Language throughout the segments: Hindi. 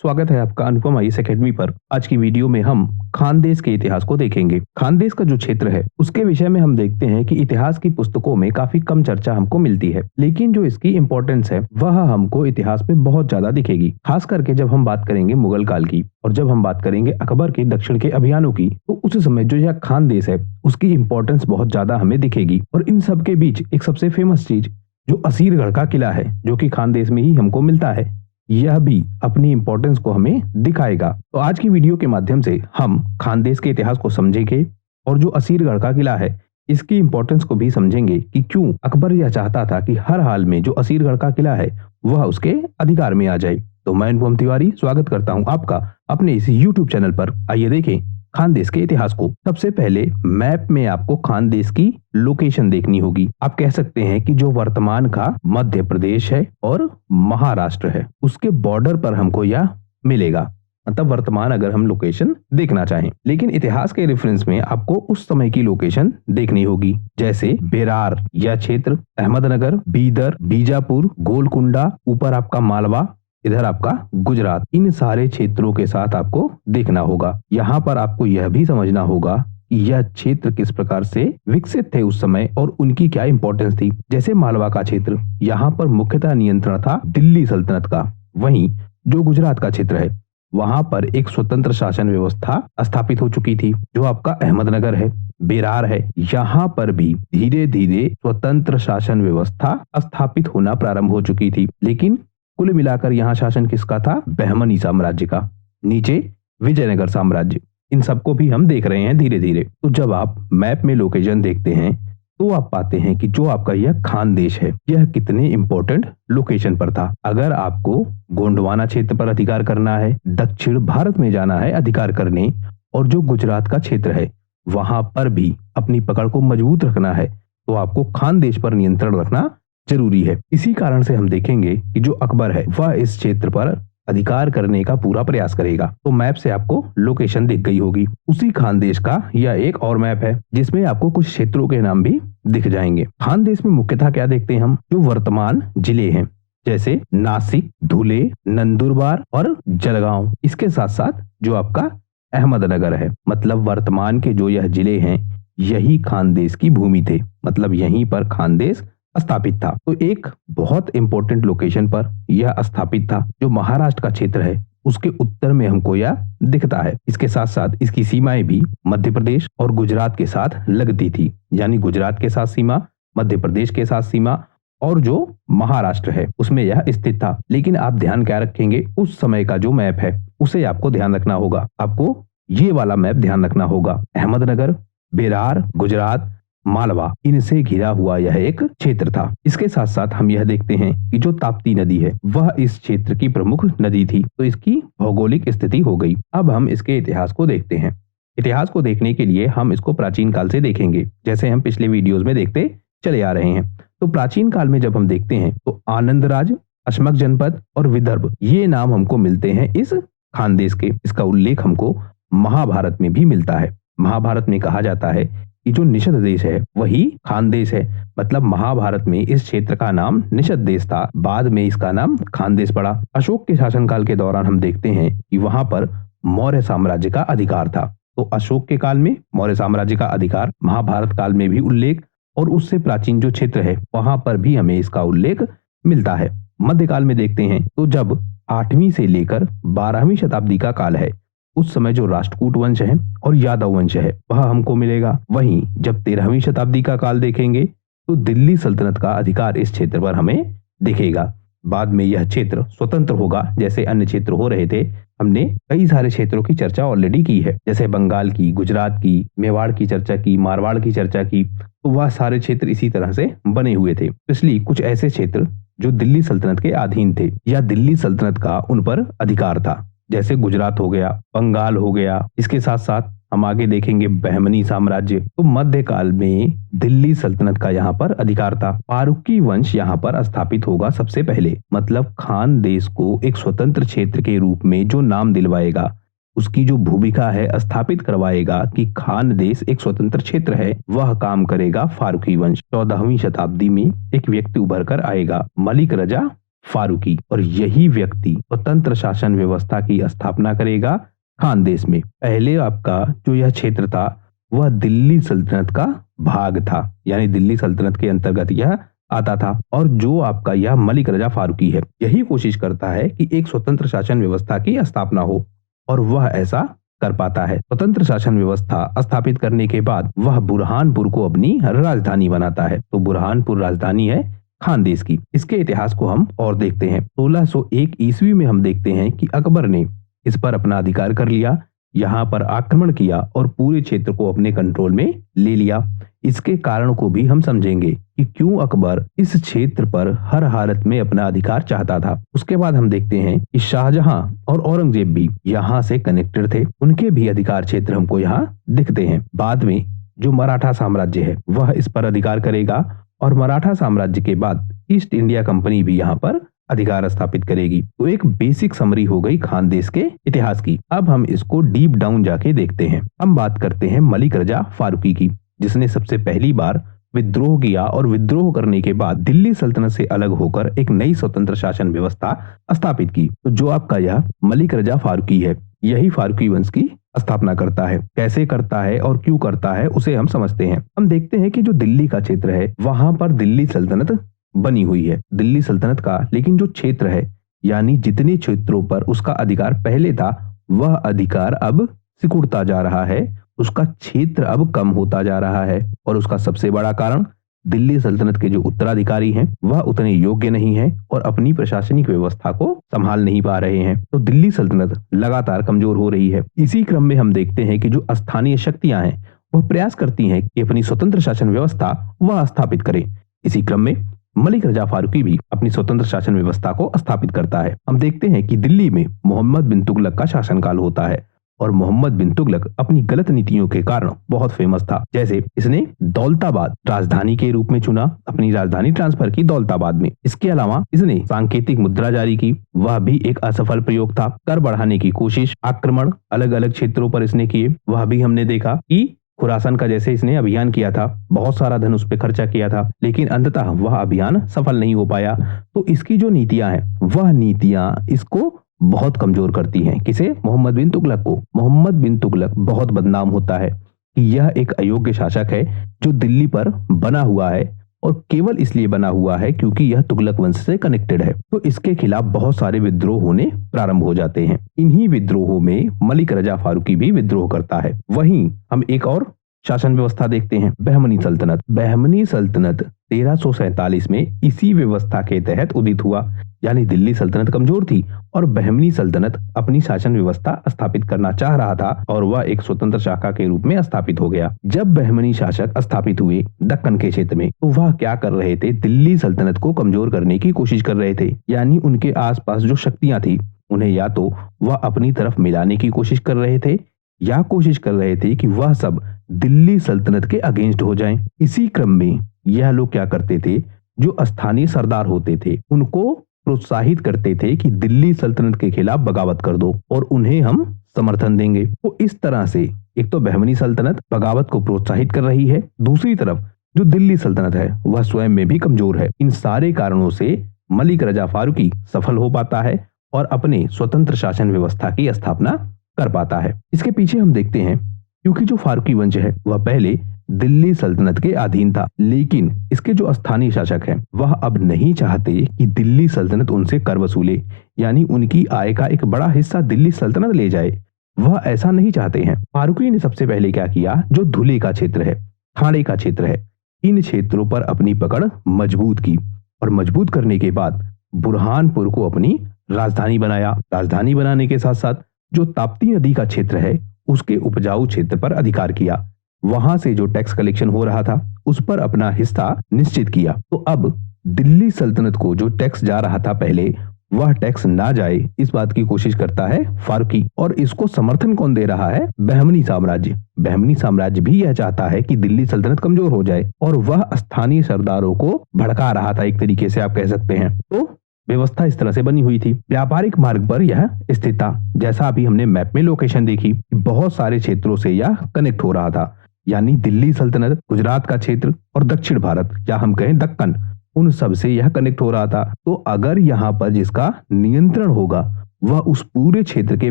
स्वागत है आपका अनुपम आईएएस एकेडमी पर। आज की वीडियो में हम खानदेश के इतिहास को देखेंगे। खानदेश का जो क्षेत्र है उसके विषय में हम देखते हैं कि इतिहास की पुस्तकों में काफी कम चर्चा हमको मिलती है, लेकिन जो इसकी इम्पोर्टेंस है वह हमको इतिहास में बहुत ज्यादा दिखेगी। खास करके जब हम बात करेंगे मुगल काल की और जब हम बात करेंगे अकबर के दक्षिण के अभियानों की, तो उस समय जो यह खानदेश है उसकी इम्पोर्टेंस बहुत ज्यादा हमें दिखेगी। और इन सब के बीच एक सबसे फेमस चीज जो असीरगढ़ का किला है, जो कि खानदेश में ही हमको मिलता है, यह भी अपनी इंपॉर्टेंस को हमें दिखाएगा। तो आज की वीडियो के माध्यम से हम खानदेश के इतिहास को समझेंगे और जो असीरगढ़ का किला है इसकी इंपॉर्टेंस को भी समझेंगे कि क्यों अकबर यह चाहता था कि हर हाल में जो असीरगढ़ का किला है वह उसके अधिकार में आ जाए। तो मैं अनुपम तिवारी स्वागत करता हूं आपका अपने इस यूट्यूब चैनल पर। आइए देखें खानदेश के इतिहास को। सबसे पहले मैप में आपको खानदेश की लोकेशन देखनी होगी। आप कह सकते हैं कि जो वर्तमान का मध्य प्रदेश है और महाराष्ट्र है उसके बॉर्डर पर हमको यह मिलेगा, मतलब वर्तमान अगर हम लोकेशन देखना चाहें। लेकिन इतिहास के रेफरेंस में आपको उस समय की लोकेशन देखनी होगी, जैसे बेरार यह क्षेत्र, अहमदनगर, बीदर, बीजापुर, गोलकुंडा, ऊपर आपका मालवा, इधर आपका गुजरात, इन सारे क्षेत्रों के साथ आपको देखना होगा। यहाँ पर आपको यह भी समझना होगा कि यह क्षेत्र किस प्रकार से विकसित थे उस समय और उनकी क्या इंपॉर्टेंस थी। जैसे मालवा का क्षेत्र, यहाँ पर मुख्यतः नियंत्रण था दिल्ली सल्तनत का। वहीं जो गुजरात का क्षेत्र है वहां पर एक स्वतंत्र शासन व्यवस्था स्थापित हो चुकी थी, जो आपका अहमदनगर है, बेरार है, यहाँ पर भी धीरे धीरे स्वतंत्र शासन व्यवस्था स्थापित होना प्रारंभ हो चुकी थी। लेकिन कुल मिलाकर यहाँ शासन किसका था? बहमनी साम्राज्य का। नीचे विजयनगर साम्राज्य। इन सबको भी हम देख रहे हैं धीरे धीरे। तो जब आप मैप में लोकेशन देखते हैं तो आप पाते हैं कि जो आपका यह खानदेश है यह कितने इंपॉर्टेंट लोकेशन पर था। अगर आपको गोंडवाना क्षेत्र पर अधिकार करना है, दक्षिण भारत में जाना है अधिकार करने, और जो गुजरात का क्षेत्र है वहां पर भी अपनी पकड़ को मजबूत रखना है, तो आपको खानदेश पर नियंत्रण रखना जरूरी है। इसी कारण से हम देखेंगे कि जो अकबर है वह इस क्षेत्र पर अधिकार करने का पूरा प्रयास करेगा। तो मैप से आपको लोकेशन दिख गई होगी। उसी खानदेश का यह एक और मैप है जिसमें आपको कुछ क्षेत्रों के नाम भी दिख जाएंगे। खानदेश में मुख्यतः क्या देखते हैं हम? जो वर्तमान जिले हैं, जैसे नासिक, धुले, नंदुरबार और जलगांव। इसके साथ साथ जो आपका अहमदनगर है, मतलब वर्तमान के जो यह जिले हैं यही खानदेश की भूमि थे, मतलब यहीं पर खानदेश स्थापित था। तो एक बहुत इंपॉर्टेंट लोकेशन पर यह स्थापित था। जो महाराष्ट्र का क्षेत्र है उसके उत्तर में हमको यह दिखता है। इसके साथ साथ इसकी सीमाएं भी मध्य प्रदेश और गुजरात के साथ लगती थी, यानी गुजरात के साथ सीमा, मध्य प्रदेश के साथ सीमा, और जो महाराष्ट्र है उसमें यह स्थित था। लेकिन आप ध्यान क्या रखेंगे, उस समय का जो मैप है उसे आपको ध्यान रखना होगा। आपको ये वाला मैप ध्यान रखना होगा। अहमदनगर, बेरार, गुजरात, मालवा, इनसे घिरा हुआ यह एक क्षेत्र था। इसके साथ साथ हम यह देखते हैं कि जो ताप्ती नदी है वह इस क्षेत्र की प्रमुख नदी थी, तो इसकी भौगोलिक स्थिति हो गई। अब हम इसके इतिहास को देखते हैं। इतिहास को देखने के लिए हम इसको प्राचीन काल से देखेंगे, जैसे हम पिछले वीडियोस में देखते चले आ रहे हैं। तो प्राचीन काल में जब हम देखते हैं तो आनंदराज, अशमक जनपद और विदर्भ, ये नाम हमको मिलते हैं इस खानदेश के। इसका उल्लेख हमको महाभारत में भी मिलता है। महाभारत में कहा जाता है कि जो निषद देश है वही खानदेश है, मतलब महाभारत में इस क्षेत्र का नाम निषद देश था, बाद में इसका नाम खानदेश पड़ा। अशोक के शासनकाल के दौरान हम देखते हैं कि वहां पर मौर्य साम्राज्य का अधिकार था। तो अशोक के काल में मौर्य साम्राज्य का अधिकार, महाभारत काल में भी उल्लेख, और उससे प्राचीन जो क्षेत्र है वहां पर भी हमें इसका उल्लेख मिलता है। मध्यकाल में देखते हैं तो जब 8वीं से लेकर 12वीं शताब्दी का काल है, उस समय जो राष्ट्रकूट वंश है और यादव वंश है वह हमको मिलेगा। वहीं जब 13वीं शताब्दी का काल देखेंगे तो दिल्ली सल्तनत का अधिकार इस क्षेत्र पर हमें दिखेगा। बाद में यह क्षेत्र स्वतंत्र होगा, जैसे अन्य क्षेत्र हो रहे थे। हमने कई सारे क्षेत्रों की चर्चा ऑलरेडी की है, जैसे बंगाल की, गुजरात की, मेवाड़ की चर्चा की, मारवाड़ की चर्चा की। तो वह सारे क्षेत्र इसी तरह से बने हुए थे। इसलिए कुछ ऐसे क्षेत्र जो दिल्ली सल्तनत के अधीन थे या दिल्ली सल्तनत का उन पर अधिकार था, जैसे गुजरात हो गया, बंगाल हो गया। इसके साथ साथ हम आगे देखेंगे बहमनी साम्राज्य। तो मध्यकाल में दिल्ली सल्तनत का यहाँ पर अधिकार था। फारूकी वंश यहाँ पर स्थापित होगा सबसे पहले, मतलब खानदेश को एक स्वतंत्र क्षेत्र के रूप में जो नाम दिलवाएगा, उसकी जो भूमिका है स्थापित करवाएगा कि खानदेश एक स्वतंत्र क्षेत्र है, वह काम करेगा फारूकी वंश। 14वीं शताब्दी में एक व्यक्ति उभर कर आएगा, मलिक रजा फारूकी, और यही व्यक्ति स्वतंत्र शासन व्यवस्था की स्थापना करेगा खानदेश में। पहले आपका जो यह क्षेत्र था वह दिल्ली सल्तनत का भाग था, यानी दिल्ली सल्तनत के अंतर्गत यह आता था। और जो आपका यह मलिक रजा फारूकी है, यही कोशिश करता है कि एक स्वतंत्र शासन व्यवस्था की स्थापना हो, और वह ऐसा कर पाता है। स्वतंत्र शासन व्यवस्था स्थापित करने के बाद वह बुरहानपुर को अपनी राजधानी बनाता है। तो बुरहानपुर राजधानी है खानदेश की। इसके इतिहास को हम और देखते हैं। 1601 ईस्वी में हम देखते हैं कि अकबर ने इस पर अपना अधिकार कर लिया, यहाँ पर आक्रमण किया और पूरे क्षेत्र को अपने कंट्रोल में ले लिया। इसके कारण को भी हम समझेंगे कि क्यों अकबर इस क्षेत्र पर हर हालत में अपना अधिकार चाहता था। उसके बाद हम देखते हैं कि शाहजहां और औरंगजेब भी यहाँ से कनेक्टेड थे, उनके भी अधिकार क्षेत्र हमको यहाँ दिखते हैं। बाद में जो मराठा साम्राज्य है वह इस पर अधिकार करेगा, और मराठा साम्राज्य के बाद ईस्ट इंडिया कंपनी भी यहाँ पर अधिकार स्थापित करेगी। तो एक बेसिक समरी हो गई खानदेश के इतिहास की। अब हम इसको डीप डाउन जाके देखते हैं। हम बात करते हैं मलिक रजा फारूकी की, जिसने सबसे पहली बार विद्रोह किया, और विद्रोह करने के बाद दिल्ली सल्तनत से अलग होकर एक नई स्वतंत्र शासन व्यवस्था स्थापित की। तो जो आपका यह मलिक रजा फारूकी है, यही फारूकी वंश की स्थापना करता है। कैसे करता है और क्यों करता है उसे हम समझते हैं। हम देखते हैं कि जो दिल्ली का क्षेत्र है वहां पर दिल्ली सल्तनत बनी हुई है, दिल्ली सल्तनत का, लेकिन जो क्षेत्र है यानी जितने क्षेत्रों पर उसका अधिकार पहले था वह अधिकार अब सिकुड़ता जा रहा है, उसका क्षेत्र अब कम होता जा रहा है। और उसका सबसे बड़ा कारण दिल्ली सल्तनत के जो उत्तराधिकारी हैं वह उतने योग्य नहीं हैं और अपनी प्रशासनिक व्यवस्था को संभाल नहीं पा रहे हैं। तो दिल्ली सल्तनत लगातार कमजोर हो रही है। इसी क्रम में हम देखते हैं कि जो स्थानीय शक्तियां हैं वह प्रयास करती हैं कि अपनी स्वतंत्र शासन व्यवस्था वह स्थापित करें। इसी क्रम में मलिक रजा फारूकी भी अपनी स्वतंत्र शासन व्यवस्था को स्थापित करता है। हम देखते हैं कि दिल्ली में मोहम्मद बिन तुगलक का शासनकाल होता है, और मोहम्मद बिन तुगलक अपनी गलत नीतियों के कारण बहुत फेमस था। जैसे इसने दौलताबाद राजधानी के रूप में चुना, अपनी राजधानी ट्रांसफर की दौलताबाद में। इसके अलावा इसने सांकेतिक मुद्रा जारी की, वह भी एक असफल प्रयोग था। कर बढ़ाने की कोशिश, आक्रमण अलग अलग क्षेत्रों पर इसने किए, वह भी हमने देखा कि खुरासान का जैसे इसने अभियान किया था, बहुत सारा धन उस पर खर्चा किया था, लेकिन अंततः वह अभियान सफल नहीं हो पाया। तो इसकी जो नीतियां हैं वह नीतियां इसको बहुत कमजोर करती हैं। किसे? मोहम्मद बिन तुगलक को। मोहम्मद बिन तुगलक बहुत बदनाम होता है कि यह एक अयोग्य शासक है जो दिल्ली पर बना हुआ है, और केवल इसलिए बना हुआ है क्योंकि यह तुगलक वंश से कनेक्टेड है। तो इसके खिलाफ बहुत सारे विद्रोह होने प्रारंभ हो जाते हैं। इन्हीं विद्रोहों में मलिक रजा फारूकी भी विद्रोह करता है। वहीं हम एक और शासन व्यवस्था देखते हैं, बहमनी सल्तनत। बहमनी सल्तनत 1347 में इसी व्यवस्था के तहत उदित हुआ, यानी दिल्ली सल्तनत कमजोर थी और बहमनी सल्तनत अपनी शासन व्यवस्था स्थापित करना चाह रहा था, और वह एक स्वतंत्र शाखा के रूप में स्थापित हो गया। जब बहमनी शासक स्थापित हुए दक्कन के क्षेत्र में, तो वह क्या कर रहे थे? दिल्ली सल्तनत को कमजोर करने की कोशिश कर रहे थे, यानी उनके आसपास जो शक्तियां थी उन्हें या तो वह अपनी तरफ मिलाने की कोशिश कर रहे थे, या कोशिश कर रहे थे कि वह सब दिल्ली सल्तनत के अगेंस्ट हो जाएं। इसी क्रम में यह लोग क्या करते थे? जो स्थानीय सरदार होते थे उनको प्रोत्साहित करते थे कि दिल्ली सल्तनत के खिलाफ बगावत कर दो और उन्हें हम समर्थन देंगे। तो इस तरह से एक तो बहमनी सल्तनत बगावत को प्रोत्साहित कर रही है, दूसरी तरफ जो दिल्ली सल्तनत है वह स्वयं में भी कमजोर है। इन सारे कारणों से मलिक रजा फारूकी सफल हो पाता है और अपने स्वतंत्र शासन व्यवस्था की स्थापना कर पाता है। इसके पीछे हम देखते हैं क्योंकि जो फारूकी वंश है वह पहले दिल्ली सल्तनत के अधीन था, लेकिन इसके जो स्थानीय शासक हैं वह अब नहीं चाहते कि दिल्ली सल्तनत उनसे कर वसूले, यानी उनकी आय का एक बड़ा हिस्सा दिल्ली सल्तनत ले जाए। वह ऐसा नहीं चाहते हैं। फारूकी ने सबसे पहले क्या किया? जो धुले का क्षेत्र है, थाने का क्षेत्र है, इन क्षेत्रों पर अपनी पकड़ मजबूत की, और मजबूत करने के बाद बुरहानपुर को अपनी राजधानी बनाया। राजधानी बनाने के साथ साथ जो ताप्ती नदी का क्षेत्र है उसके उपजाऊ क्षेत्र पर अधिकार किया, वहां से जो टैक्स कलेक्शन हो रहा था उस पर अपना हिस्सा निश्चित किया। तो अब दिल्ली सल्तनत को जो टैक्स जा रहा था पहले, वह टैक्स ना जाए इस बात की कोशिश करता है फारूकी। और इसको समर्थन कौन दे रहा है? बहमनी साम्राज्य। बहमनी साम्राज्य भी यह चाहता है कि दिल्ली सल्तनत कमजोर हो जाए, और वह स्थानीय सरदारों को भड़का रहा था, एक तरीके से आप कह सकते हैं। तो व्यवस्था इस तरह से बनी हुई थी। व्यापारिक मार्ग पर यह स्थित था, जैसा अभी हमने मैप में लोकेशन देखी, बहुत सारे क्षेत्रों से यह कनेक्ट हो रहा था, यानी दिल्ली सल्तनत, गुजरात का क्षेत्र और दक्षिण भारत, या हम कहें दक्कन, उन सब से यह कनेक्ट हो रहा था। तो अगर यहाँ पर जिसका नियंत्रण होगा वह उस पूरे क्षेत्र के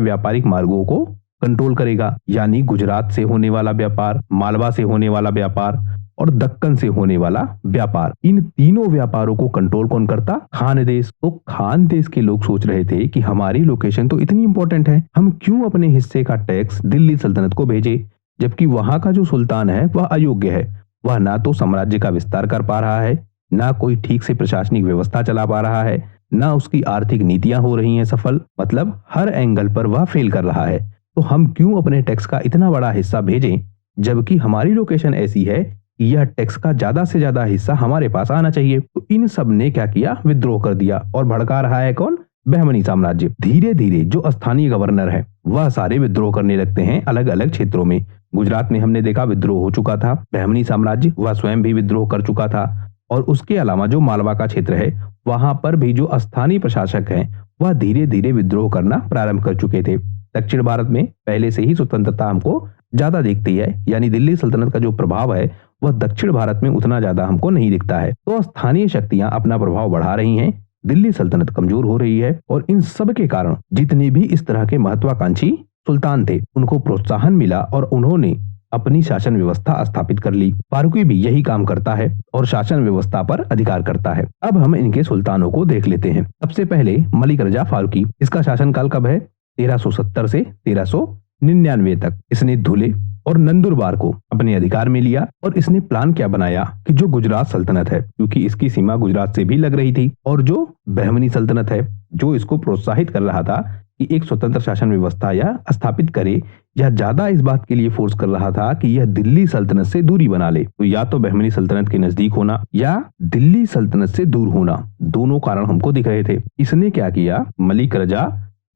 व्यापारिक मार्गों को कंट्रोल करेगा, यानी गुजरात से होने वाला व्यापार, मालवा से होने वाला व्यापार और दक्कन से होने वाला व्यापार, इन तीनों व्यापारों को कंट्रोल कौन करता? खानदेश। तो खानदेश के लोग सोच रहे थे कि हमारी लोकेशन तो इतनी इंपॉर्टेंट है, हम क्यों अपने हिस्से का टैक्स दिल्ली सल्तनत को भेजे, जबकि वहां का जो सुल्तान है वह अयोग्य है। वह ना तो साम्राज्य का विस्तार कर पा रहा है, ना कोई ठीक से प्रशासनिक व्यवस्था चला पा रहा है, ना उसकी आर्थिक नीतियां हो रही हैं सफल, मतलब हर एंगल पर वह फेल कर रहा है। तो हम क्यों अपने टैक्स का इतना बड़ा हिस्सा भेजें, जबकि हमारी लोकेशन ऐसी है कि यह टैक्स का ज्यादा से ज्यादा हिस्सा हमारे पास आना चाहिए। तो इन सब ने क्या किया? विद्रोह कर दिया। और भड़का रहा है कौन? बहमनी साम्राज्य। धीरे धीरे जो स्थानीय गवर्नर है वह सारे विद्रोह करने लगते हैं अलग अलग क्षेत्रों में। गुजरात में हमने देखा विद्रोह हो चुका था, बहमनी साम्राज्य वह स्वयं भी विद्रोह कर चुका था। और उसके अलावा जो मालवा का क्षेत्र है वहां पर भी जो स्थानीय प्रशासक हैं वह धीरे धीरे विद्रोह करना प्रारंभ कर चुके थे। दक्षिण भारत में पहले से ही स्वतंत्रता हमको ज्यादा दिखती है, यानी दिल्ली सल्तनत का जो प्रभाव है वह दक्षिण भारत में उतना ज्यादा हमको नहीं दिखता है। तो स्थानीय शक्तियां अपना प्रभाव बढ़ा रही हैं, दिल्ली सल्तनत कमजोर हो रही है। और इन सब के कारण जितने भी इस तरह के महत्वाकांक्षी सुल्तान थे उनको प्रोत्साहन मिला और उन्होंने अपनी शासन व्यवस्था स्थापित कर ली। फारूकी भी यही काम करता है और शासन व्यवस्था पर अधिकार करता है। अब हम इनके सुल्तानों को देख लेते हैं। सबसे पहले मलिक रजा फारूकी। इसका शासनकाल कब है? 1370 से 1399 तक। इसने धुले और नंदुरबार को अपने अधिकार में लिया और इसने प्लान क्या बनाया कि जो गुजरात सल्तनत है, क्योंकि इसकी सीमा गुजरात से भी लग रही थी, और जो बहमनी सल्तनत है जो इसको प्रोत्साहित कर रहा था कि एक स्वतंत्र शासन व्यवस्था यह स्थापित करे, या ज्यादा इस बात के लिए फोर्स कर रहा था कि यह दिल्ली सल्तनत से दूरी बना ले। तो या तो बहमनी सल्तनत के नजदीक होना या दिल्ली सल्तनत से दूर होना, दोनों कारण हमको दिख रहे थे। इसने क्या किया? मलिक रजा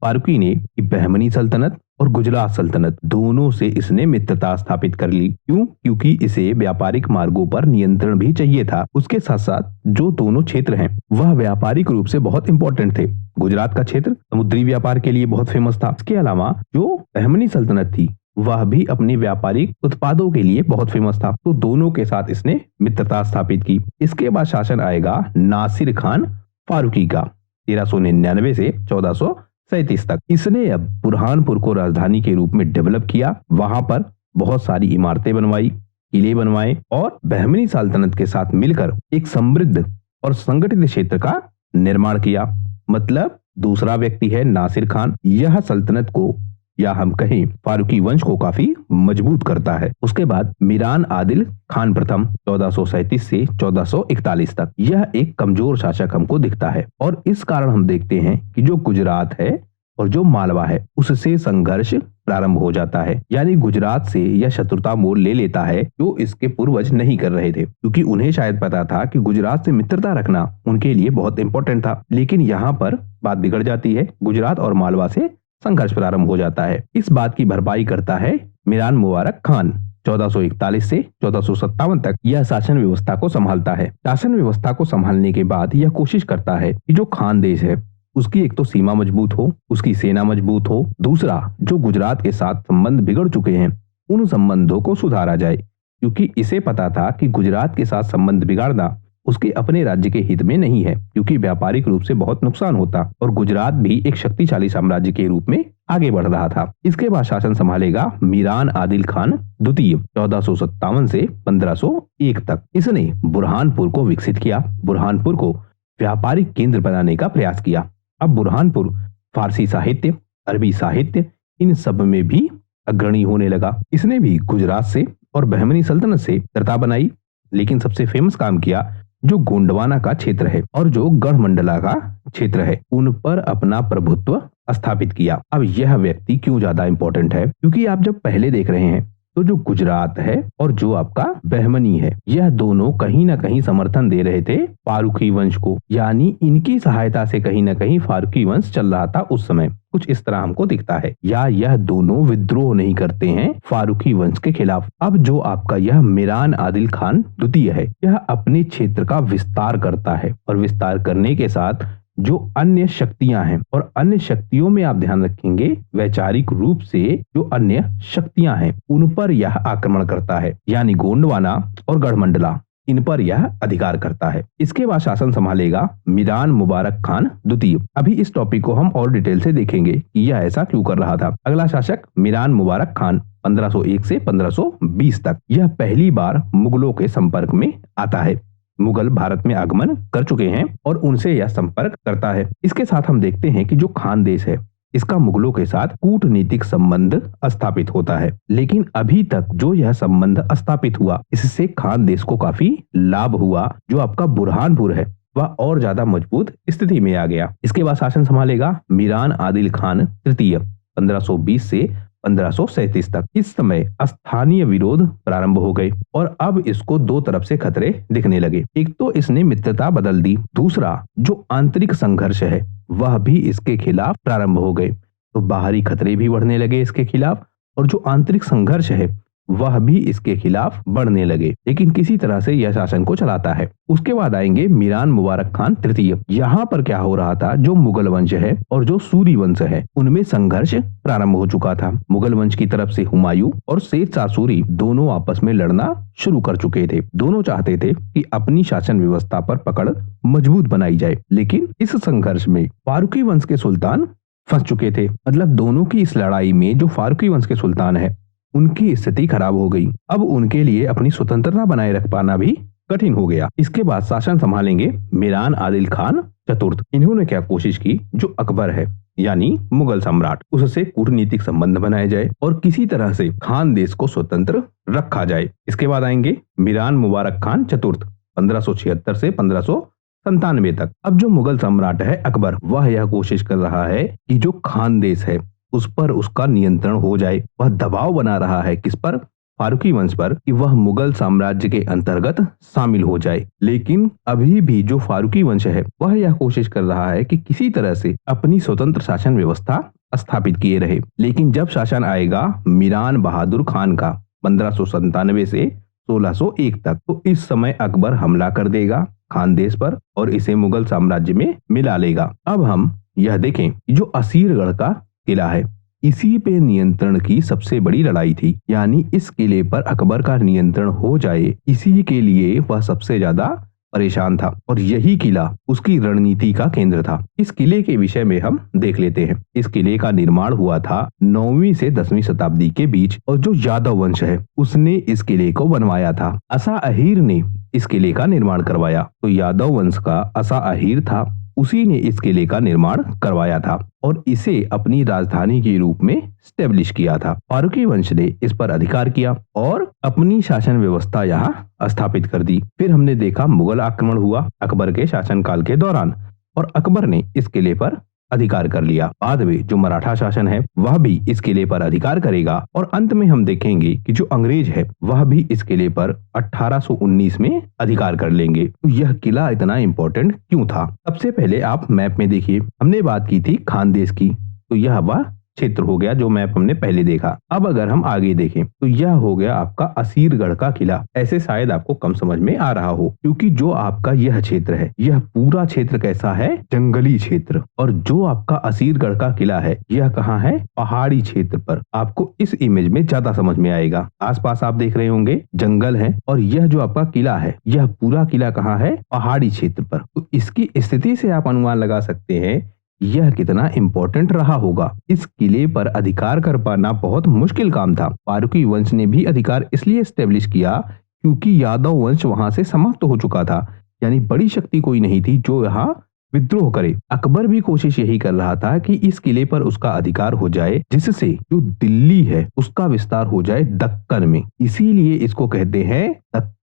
फारूकी ने कि बहमनी सल्तनत और गुजरात सल्तनत दोनों से इसने मित्रता स्थापित कर ली। क्यों? क्योंकि इसे व्यापारिक मार्गों पर नियंत्रण भी चाहिए था। उसके साथ साथ जो दोनों क्षेत्र हैं वह व्यापारिक रूप से बहुत इंपॉर्टेंट थे। गुजरात का क्षेत्र समुद्री व्यापार के लिए बहुत फेमस था। इसके अलावा जो बहमनी सल्तनत थी वह भी अपने व्यापारिक उत्पादों के लिए बहुत फेमस था। तो दोनों के साथ इसने मित्रता स्थापित की। इसके बाद शासन आएगा नासिर खान फारूकी का 1399 से 1437 तक। इसने अब बुरहानपुर को राजधानी के रूप में डेवलप किया। वहां पर बहुत सारी इमारतें बनवाई, किले बनवाए और बहमनी सल्तनत के साथ मिलकर एक समृद्ध और संगठित क्षेत्र का निर्माण किया। मतलब दूसरा व्यक्ति है नासिर खान, यह सल्तनत को या हम कहें फारूकी वंश को काफी मजबूत करता है। उसके बाद मीरान आदिल खान प्रथम 1437 से 1441 तक, यह एक कमजोर शासक हमको दिखता है। और इस कारण हम देखते हैं कि जो गुजरात है और जो मालवा है उससे संघर्ष प्रारंभ हो जाता है, यानी गुजरात से यह शत्रुता मोल ले लेता है जो इसके पूर्वज नहीं कर रहे थे, क्योंकि उन्हें शायद पता था कि गुजरात से मित्रता रखना उनके लिए बहुत इंपॉर्टेंट था। लेकिन यहाँ पर बात बिगड़ जाती है, गुजरात और मालवा से संघर्ष प्रारंभ हो जाता है। इस बात की भरपाई करता है मीरान मुबारक खान। 1441 से 1457 तक यह शासन व्यवस्था को संभालता है। शासन व्यवस्था को संभालने के बाद यह कोशिश करता है कि जो खानदेश है उसकी एक तो सीमा मजबूत हो, उसकी सेना मजबूत हो, दूसरा जो गुजरात के साथ संबंध बिगड़ चुके हैं उन संबंधों को सुधारा जाए, क्योंकि इसे पता था कि गुजरात के साथ संबंध बिगाड़ना उसके अपने राज्य के हित में नहीं है, क्योंकि व्यापारिक रूप से बहुत नुकसान होता और गुजरात भी एक शक्तिशाली साम्राज्य के रूप में आगे बढ़ रहा था। इसके बाद शासन संभालेगा मीरान आदिल खान द्वितीय 1457 से 1501 तक। इसने बुरहानपुर को विकसित किया, बुरहानपुर को व्यापारिक केंद्र बनाने का प्रयास किया। अब बुरहानपुर फारसी साहित्य, अरबी साहित्य इन सब में भी अग्रणी होने लगा। इसने भी गुजरात से और बहमनी सल्तनत से मित्रता बनाई, लेकिन सबसे फेमस काम किया जो गोंडवाना का क्षेत्र है और जो गढ़मंडला का क्षेत्र है उन पर अपना प्रभुत्व स्थापित किया। अब यह व्यक्ति क्यों ज्यादा इंपॉर्टेंट है? क्योंकि आप जब पहले देख रहे हैं तो जो गुजरात है और जो आपका बहमनी है यह दोनों कहीं ना कहीं समर्थन दे रहे थे फारूकी वंश को, यानी इनकी सहायता से कहीं ना कहीं फारूकी वंश चल रहा था उस समय। कुछ इस तरह हमको दिखता है, या यह दोनों विद्रोह नहीं करते हैं फारूकी वंश के खिलाफ। अब जो आपका यह मीरान आदिल खान द्वितीय है यह अपने क्षेत्र का विस्तार करता है और विस्तार करने के साथ जो अन्य शक्तियां हैं, और अन्य शक्तियों में आप ध्यान रखेंगे वैचारिक रूप से जो अन्य शक्तियां हैं उन पर यह आक्रमण करता है, यानी गोंडवाना और गढ़मंडला इन पर यह अधिकार करता है। इसके बाद शासन संभालेगा मीरान मुबारक खान द्वितीय। अभी इस टॉपिक को हम और डिटेल से देखेंगे कि यह ऐसा क्यों कर रहा था। अगला शासक मीरान मुबारक खान 1501 से 1520 तक। यह पहली बार मुगलों के संपर्क में आता है। मुगल भारत में आगमन कर चुके हैं और उनसे यह संपर्क करता है। इसके साथ हम देखते हैं कि जो खानदेश है इसका मुगलों के साथ कूटनीतिक संबंध स्थापित होता है। लेकिन अभी तक जो यह संबंध स्थापित हुआ इससे खानदेश को काफी लाभ हुआ। जो आपका बुरहानपुर है वह और ज्यादा मजबूत स्थिति में आ गया। इसके बाद शासन संभालेगा मीरान आदिल खान तृतीय 1520 से 1537 तक। इस समय स्थानीय विरोध प्रारंभ हो गए और अब इसको दो तरफ से खतरे दिखने लगे। एक तो इसने मित्रता बदल दी, दूसरा जो आंतरिक संघर्ष है वह भी इसके खिलाफ प्रारंभ हो गए। तो बाहरी खतरे भी बढ़ने लगे इसके खिलाफ और जो आंतरिक संघर्ष है वह भी इसके खिलाफ बढ़ने लगे। लेकिन किसी तरह से यह शासन को चलाता है। उसके बाद आएंगे मीरान मुबारक खान तृतीय। यहाँ पर क्या हो रहा था, जो मुगल वंश है और जो सूरी वंश है उनमें संघर्ष प्रारंभ हो चुका था। मुगल वंश की तरफ से हुमायूं और शेर शाह सूरी दोनों आपस में लड़ना शुरू कर चुके थे। दोनों चाहते थे कि अपनी शासन व्यवस्था पर पकड़ मजबूत बनाई जाए। लेकिन इस संघर्ष में फारूकी वंश के सुल्तान फंस चुके थे। मतलब दोनों की इस लड़ाई में जो फारूकी वंश के सुल्तान है उनकी स्थिति खराब हो गई। अब उनके लिए अपनी स्वतंत्रता बनाए रख पाना भी कठिन हो गया। इसके बाद शासन संभालेंगे मीरान आदिल खान चतुर्थ। इन्होंने क्या कोशिश की, जो अकबर है यानी मुगल सम्राट उससे कूटनीतिक संबंध बनाए जाए और किसी तरह से खानदेश को स्वतंत्र रखा जाए। इसके बाद आएंगे मीरान मुबारक खान चतुर्थ 1576 से 1597 तक। अब जो मुगल सम्राट है अकबर वह यह कोशिश कर रहा है कि जो खानदेश है उस पर उसका नियंत्रण हो जाए। वह दबाव बना रहा है किस पर, फारूकी वंश पर, कि वह मुगल साम्राज्य के अंतर्गत शामिल हो जाए। लेकिन अभी भी जो फारूकी वंश है वह यह कोशिश कर रहा है कि किसी तरह से अपनी स्वतंत्र शासन व्यवस्था स्थापित किए रहे। लेकिन जब शासन आएगा मीरान बहादुर खान का 1597 से 1601 तक, तो इस समय अकबर हमला कर देगा खानदेश पर और इसे मुगल साम्राज्य में मिला लेगा। अब हम यह देखें जो असीरगढ़ का किला है इसी पे नियंत्रण की सबसे बड़ी लड़ाई थी। यानी इस किले पर अकबर का नियंत्रण हो जाए, इसी के लिए वह सबसे ज्यादा परेशान था और यही किला उसकी रणनीति का केंद्र था। इस किले के विषय में हम देख लेते हैं। इस किले का निर्माण हुआ था 9वीं से 10वीं शताब्दी के बीच और जो यादव वंश है उसने इस किले को बनवाया था। असा अहीर ने इस किले का निर्माण करवाया। तो यादव वंश का असा अहीर था, उसी ने इस किले का निर्माण करवाया था और इसे अपनी राजधानी के रूप में स्टेब्लिश किया था। फारूकी वंश ने इस पर अधिकार किया और अपनी शासन व्यवस्था यहाँ स्थापित कर दी। फिर हमने देखा मुगल आक्रमण हुआ अकबर के शासनकाल के दौरान और अकबर ने इस किले पर अधिकार कर लिया। बाद में जो मराठा शासन है वह भी इस किले पर अधिकार करेगा और अंत में हम देखेंगे कि जो अंग्रेज है वह भी इस किले पर 1819 में अधिकार कर लेंगे। तो यह किला इतना इंपॉर्टेंट क्यों था? सबसे पहले आप मैप में देखिए, हमने बात की थी खानदेश की, तो यह वह क्षेत्र हो गया जो मैप हमने पहले देखा। अब अगर हम आगे देखें तो यह हो गया आपका असीरगढ़ का किला। ऐसे शायद आपको कम समझ में आ रहा हो क्योंकि जो आपका यह क्षेत्र है यह पूरा क्षेत्र कैसा है, जंगली क्षेत्र। और जो आपका असीरगढ़ का किला है यह कहाँ है, पहाड़ी क्षेत्र पर। आपको इस इमेज में ज्यादा समझ में आएगा। आसपास आप देख रहे होंगे जंगल है और यह जो आपका किला है यह पूरा किला कहाँ है, पहाड़ी क्षेत्र पर। तो इसकी स्थिति से आप अनुमान लगा सकते हैं यह कितना इंपॉर्टेंट रहा होगा। इस किले पर अधिकार कर पाना बहुत मुश्किल काम था। फारूकी वंश ने भी अधिकार इसलिए स्टेब्लिश किया क्योंकि यादव वंश वहां से समाप्त हो चुका था। यानी बड़ी शक्ति कोई नहीं थी जो यहाँ विद्रोह करे। अकबर भी कोशिश यही कर रहा था कि इस किले पर उसका अधिकार हो जाए जिससे जो दिल्ली है उसका विस्तार हो जाए दक्कन में। इसीलिए इसको कहते हैं दक्कन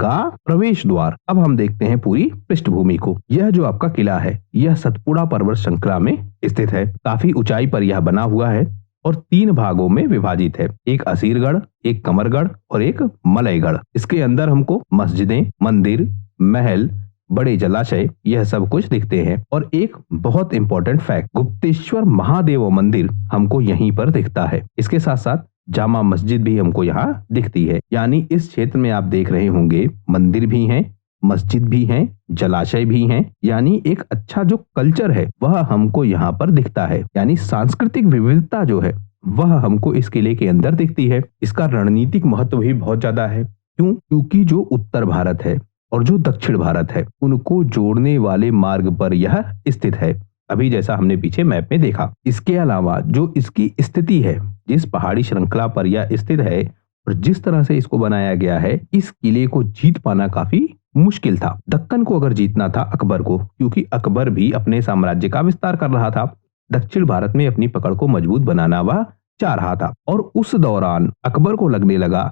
का प्रवेश द्वार। अब हम देखते हैं पूरी पृष्ठभूमि को। यह जो आपका किला है यह सतपुड़ा पर्वत श्रृंखला में स्थित है। काफी ऊंचाई पर यह बना हुआ है और 3 भागों में विभाजित है, एक असीरगढ़, एक कमरगढ़ और एक मलयगढ़। इसके अंदर हमको मस्जिदें, मंदिर, महल, बड़े जलाशय यह सब कुछ दिखते हैं। और एक बहुत इंपॉर्टेंट फैक्ट, गुप्तेश्वर महादेव मंदिर हमको यहीं पर दिखता है। इसके साथ साथ जामा मस्जिद भी हमको यहाँ दिखती है। यानी इस क्षेत्र में आप देख रहे होंगे मंदिर भी हैं, मस्जिद भी हैं, जलाशय भी हैं। यानी एक अच्छा जो कल्चर है वह हमको यहाँ पर दिखता है। यानी सांस्कृतिक विविधता जो है वह हमको इस किले के अंदर दिखती है। इसका रणनीतिक महत्व भी बहुत ज्यादा है। क्यों? क्योंकि जो उत्तर भारत है और जो दक्षिण भारत है, उनको जोड़ने वाले मार्ग पर यह स्थित है। अभी जैसा हमने पीछे मैप में देखा। इसके अलावा जो इसकी स्थिति है, जिस पहाड़ी श्रृंखला पर यह स्थित है और जिस तरह से इसको बनाया गया है, इस किले को जीत पाना काफी मुश्किल था। दक्कन को अगर जीतना था अकबर को, क्योंकि अकबर भी अपने साम्राज्य का विस्तार कर रहा था। दक्षिण भारत में अपनी पकड़ को मजबूत बनाना वह चाह रहा था और उस दौरान अकबर को लगने लगा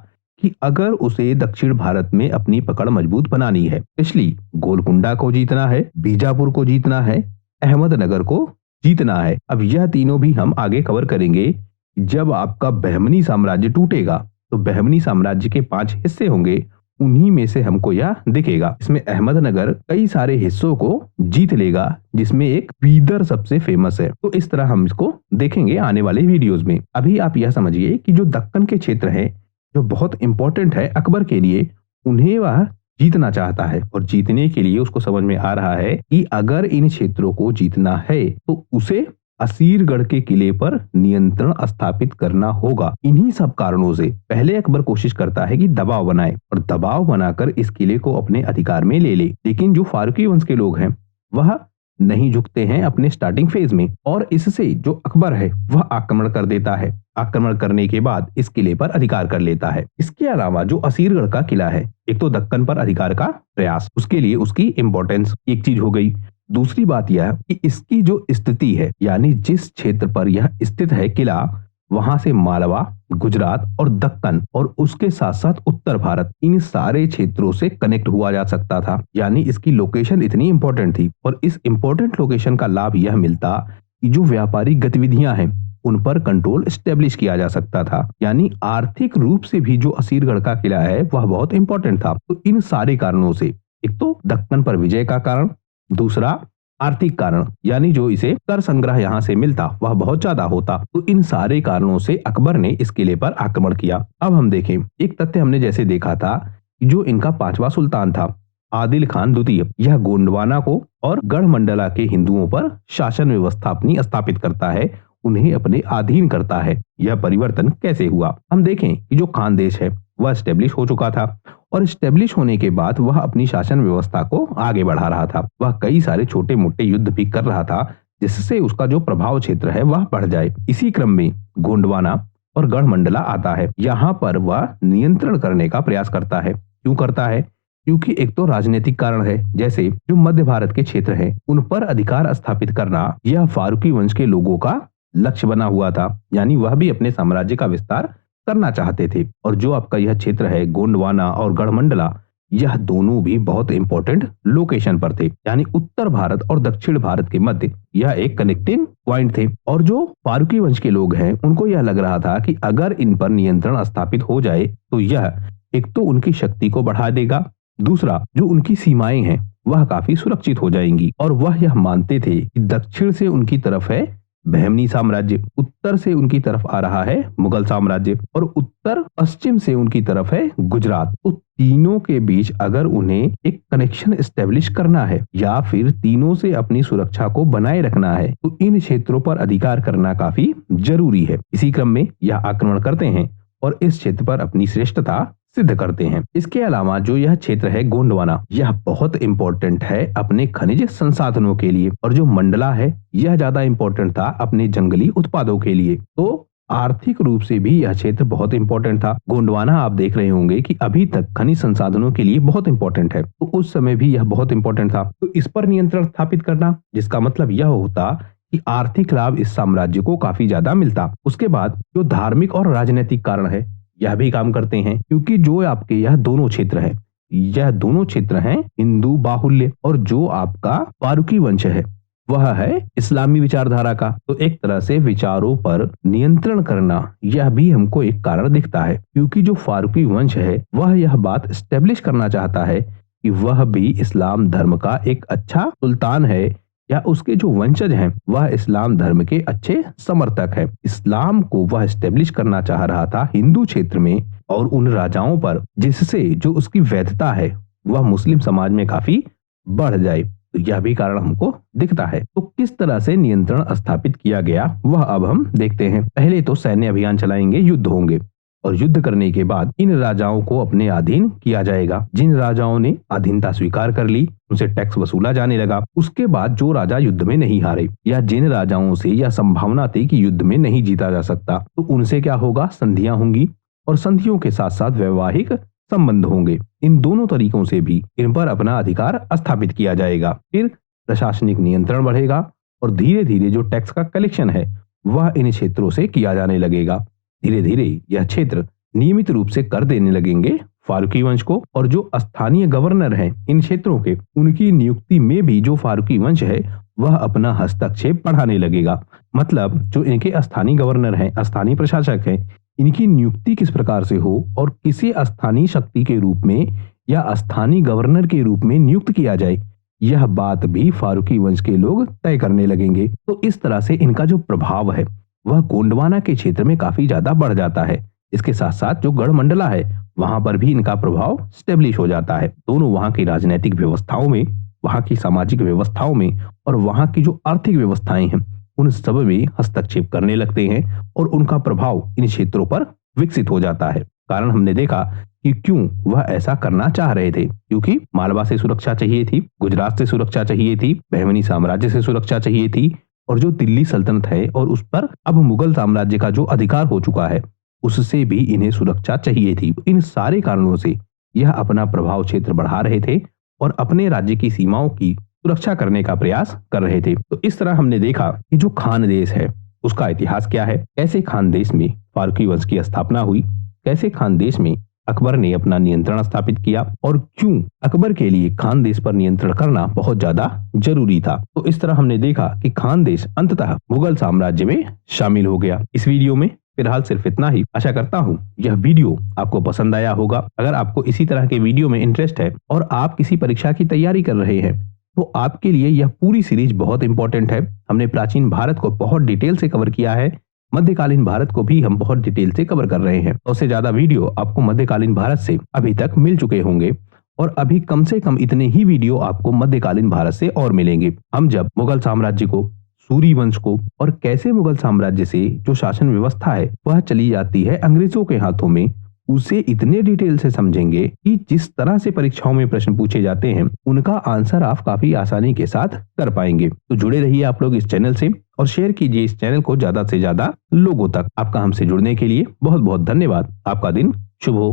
कि अगर उसे दक्षिण भारत में अपनी पकड़ मजबूत बनानी है, इसलिए गोलकुंडा को जीतना है, बीजापुर को जीतना है, अहमदनगर को जीतना है। अब यह तीनों भी हम आगे कवर करेंगे। जब आपका बहमनी साम्राज्य टूटेगा तो बहमनी साम्राज्य के 5 हिस्से होंगे, उन्हीं में से हमको यह दिखेगा। इसमें अहमदनगर कई सारे हिस्सों को जीत लेगा, जिसमें एक बीदर सबसे फेमस है। तो इस तरह हम इसको देखेंगे आने वाले वीडियोस में। अभी आप यह समझिए कि जो दक्कन के क्षेत्र हैं, जो बहुत इंपॉर्टेंट है अकबर के लिए, उन्हें वह जीतना चाहता है और जीतने के लिए उसको समझ में आ रहा है कि अगर इन क्षेत्रों को जीतना है तो उसे असीरगढ़ के किले पर नियंत्रण स्थापित करना होगा। इन्हीं सब कारणों से पहले अकबर कोशिश करता है कि दबाव बनाए और दबाव बनाकर इस किले को अपने अधिकार में ले ले। लेकिन जो फारूकी वंश के लोग हैं वह नहीं झुकते हैं अपने स्टार्टिंग फेज में और इससे जो अकबर है वह आक्रमण कर देता है। आक्रमण करने के बाद इस किले पर अधिकार कर लेता है। इसके अलावा जो असीरगढ़ का किला है, एक तो दक्कन पर अधिकार का प्रयास, उसके लिए उसकी इंपॉर्टेंस एक चीज हो गई। दूसरी बात यह कि इसकी जो स्थिति है, यानी जिस क्षेत्र पर यह स्थित है किला, वहां से मालवा, गुजरात और दक्कन और उसके साथ साथ उत्तर भारत, इन सारे क्षेत्रों से कनेक्ट हुआ जा सकता था। यानी इसकी लोकेशन इतनी इंपॉर्टेंट थी और इस इंपॉर्टेंट लोकेशन का लाभ यह मिलता कि जो व्यापारिक गतिविधियां हैं उन पर कंट्रोल स्टेब्लिश किया जा सकता था। यानी आर्थिक रूप से भी जो असीरगढ़ का किला है वह बहुत इंपॉर्टेंट था। तो इन सारे कारणों से, एक तो दक्कन पर विजय का कारण, दूसरा आर्थिक कारण, यानी जो इसे कर संग्रह यहाँ से मिलता वह बहुत ज्यादा होता। तो इन सारे कारणों से अकबर ने इस किले पर आक्रमण किया। अब हम देखें, एक तथ्य हमने जैसे देखा था कि जो इनका 5वां सुल्तान था आदिल खान द्वितीय, यह गोंडवाना को और गढ़मंडला के हिंदुओं पर शासन व्यवस्था अपनी स्थापित करता है, उन्हें अपने अधीन करता है। यह परिवर्तन कैसे हुआ? हम देखें कि जो खानदेश है वह स्टेब्लिश हो चुका था और स्टेब्लिश होने के बाद वह अपनी शासन व्यवस्था को आगे बढ़ा रहा था। वह कई सारे छोटे मोटे युद्ध भी कर रहा था, जिससे उसका जो प्रभाव क्षेत्र है वह बढ़ जाए। इसी क्रम में गोंडवाना और गढ़मंडला आता है। यहाँ पर वह नियंत्रण करने का प्रयास करता है। क्यों करता है? क्योंकि एक तो राजनीतिक कारण है, जैसे जो मध्य भारत के क्षेत्र हैं उन पर अधिकार स्थापित करना यह फारूकी वंश के लोगों का लक्ष्य बना हुआ था। यानी वह भी अपने साम्राज्य का विस्तार करना चाहते थे। और जो आपका यह क्षेत्र है गोंडवाना और गढ़मंडला, यह दोनों भी बहुत इंपॉर्टेंट लोकेशन पर थे। यानी उत्तर भारत और दक्षिण भारत के मध्य यह एक कनेक्टिंग पॉइंट थे। और जो फारूकी वंश के लोग हैं उनको यह लग रहा था कि अगर इन पर नियंत्रण स्थापित हो जाए तो यह एक तो उनकी शक्ति को बढ़ा देगा, दूसरा जो उनकी सीमाएं हैं वह काफी सुरक्षित हो जाएंगी। और वह यह मानते थे कि दक्षिण से उनकी तरफ है बहमनी साम्राज्य, उत्तर से उनकी तरफ आ रहा है मुगल साम्राज्य और उत्तर पश्चिम से उनकी तरफ है गुजरात। तो तीनों के बीच अगर उन्हें एक कनेक्शन एस्टेब्लिश करना है या फिर तीनों से अपनी सुरक्षा को बनाए रखना है तो इन क्षेत्रों पर अधिकार करना काफी जरूरी है। इसी क्रम में यह आक्रमण करते हैं और इस क्षेत्र पर अपनी श्रेष्ठता सिद्ध करते हैं। इसके अलावा जो यह क्षेत्र है गोंडवाना, यह बहुत इंपॉर्टेंट है अपने खनिज संसाधनों के लिए और जो मंडला है यह ज्यादा इंपॉर्टेंट था अपने जंगली उत्पादों के लिए। तो आर्थिक रूप से भी यह क्षेत्र बहुत इंपॉर्टेंट था। गोंडवाना आप देख रहे होंगे कि अभी तक खनिज संसाधनों के लिए बहुत इंपॉर्टेंट है, तो उस समय भी यह बहुत इंपॉर्टेंट था। तो इस पर नियंत्रण स्थापित करना, जिसका मतलब यह होता कि आर्थिक लाभ इस साम्राज्य को काफी ज्यादा मिलता। उसके बाद जो धार्मिक और राजनीतिक कारण है यह भी काम करते हैं, क्योंकि जो आपके यह दोनों क्षेत्र हैं, यह दोनों क्षेत्र हैं हिंदू बाहुल्य और जो आपका फारूकी वंश है वह है इस्लामी विचारधारा का। तो एक तरह से विचारों पर नियंत्रण करना यह भी हमको एक कारण दिखता है, क्योंकि जो फारूकी वंश है वह यह बात स्टेब्लिश करना चाहता है कि वह भी इस्लाम धर्म का एक अच्छा सुल्तान है या उसके जो वंशज हैं वह इस्लाम धर्म के अच्छे समर्थक है। इस्लाम को वह स्टेब्लिश करना चाह रहा था हिंदू क्षेत्र में और उन राजाओं पर, जिससे जो उसकी वैधता है वह मुस्लिम समाज में काफी बढ़ जाए। तो यह भी कारण हमको दिखता है। तो किस तरह से नियंत्रण स्थापित किया गया वह अब हम देखते हैं। पहले तो सैन्य अभियान चलाएंगे, युद्ध होंगे और युद्ध करने के बाद इन राजाओं को अपने अधीन किया जाएगा। जिन राजाओं ने अधीनता स्वीकार कर ली, उनसे टैक्स वसूला जाने लगा। उसके बाद जो राजा युद्ध में नहीं हारे या जिन राजाओं से यह संभावना थी कि युद्ध में नहीं जीता जा सकता, तो उनसे क्या होगा, संधियां होंगी और संधियों के साथ साथ वैवाहिक संबंध होंगे। इन दोनों तरीकों से भी इन पर अपना अधिकार स्थापित किया जाएगा। फिर प्रशासनिक नियंत्रण बढ़ेगा और धीरे धीरे जो टैक्स का कलेक्शन है वह इन क्षेत्रों से किया जाने लगेगा। धीरे धीरे यह क्षेत्र नियमित रूप से कर देने लगेंगे फारूकी वंश को, और जो स्थानीय गवर्नर हैं इन क्षेत्रों के, उनकी नियुक्ति में भी जो फारूकी वंश है वह अपना हस्तक्षेप बढ़ाने लगेगा। मतलब जो इनके स्थानीय गवर्नर हैं, स्थानीय प्रशासक हैं, इनकी नियुक्ति किस प्रकार से हो और किसी स्थानीय शक्ति के रूप में या स्थानीय गवर्नर के रूप में नियुक्त किया जाए, यह बात भी फारूकी वंश के लोग तय करने लगेंगे। तो इस तरह से इनका जो प्रभाव है वह गोंडवाना के क्षेत्र में काफी ज्यादा बढ़ जाता है। इसके साथ साथ जो गढ़मंडला है वहां पर भी इनका प्रभाव स्टेब्लिश हो जाता है। दोनों वहां की राजनीतिक व्यवस्थाओं में, वहां की सामाजिक व्यवस्थाओं में और वहां की जो आर्थिक व्यवस्थाएं हैं उन सब में हस्तक्षेप करने लगते हैं और उनका प्रभाव इन क्षेत्रों पर विकसित हो जाता है। कारण हमने देखा कि क्यों वह ऐसा करना चाह रहे थे, क्योंकि मालवा से सुरक्षा चाहिए थी, गुजरात से सुरक्षा चाहिए थी, बहमनी साम्राज्य से सुरक्षा चाहिए थी, और जो दिल्ली सल्तनत है और उस पर अब मुगल साम्राज्य का जो अधिकार हो चुका है उससे भी इन्हें सुरक्षा चाहिए थी। इन सारे कारणों से यह अपना प्रभाव क्षेत्र बढ़ा रहे थे और अपने राज्य की सीमाओं की सुरक्षा करने का प्रयास कर रहे थे। तो इस तरह हमने देखा कि जो खानदेश है उसका इतिहास क्या है, कैसे खानदेश में फारूकी वंश की स्थापना हुई, कैसे खानदेश में अकबर ने अपना नियंत्रण स्थापित किया और क्यों अकबर के लिए खानदेश पर नियंत्रण करना बहुत ज्यादा जरूरी था। तो इस तरह हमने देखा कि खानदेश अंततः मुगल साम्राज्य में शामिल हो गया। इस वीडियो में फिलहाल सिर्फ इतना ही। आशा करता हूँ यह वीडियो आपको पसंद आया होगा। अगर आपको इसी तरह के वीडियो में इंटरेस्ट है और आप किसी परीक्षा की तैयारी कर रहे हैं तो आपके लिए यह पूरी सीरीज बहुत इंपॉर्टेंट है। हमने प्राचीन भारत को बहुत डिटेल से कवर किया है, मध्यकालीन भारत को भी हम बहुत डिटेल से कवर कर रहे हैं। उससे ज्यादा वीडियो आपको मध्यकालीन भारत से अभी तक मिल चुके होंगे और अभी कम से कम इतने ही वीडियो आपको मध्यकालीन भारत से और मिलेंगे। हम जब मुगल साम्राज्य को, सूरी वंश को और कैसे मुगल साम्राज्य से जो शासन व्यवस्था है वह चली जाती है अंग्रेजों के हाथों में, उसे इतने डिटेल से समझेंगे कि जिस तरह से परीक्षाओं में प्रश्न पूछे जाते हैं उनका आंसर आप काफी आसानी के साथ कर पाएंगे। तो जुड़े रहिए आप लोग इस चैनल से और शेयर कीजिए इस चैनल को ज्यादा से ज्यादा लोगों तक। आपका हमसे जुड़ने के लिए बहुत बहुत धन्यवाद। आपका दिन शुभ हो।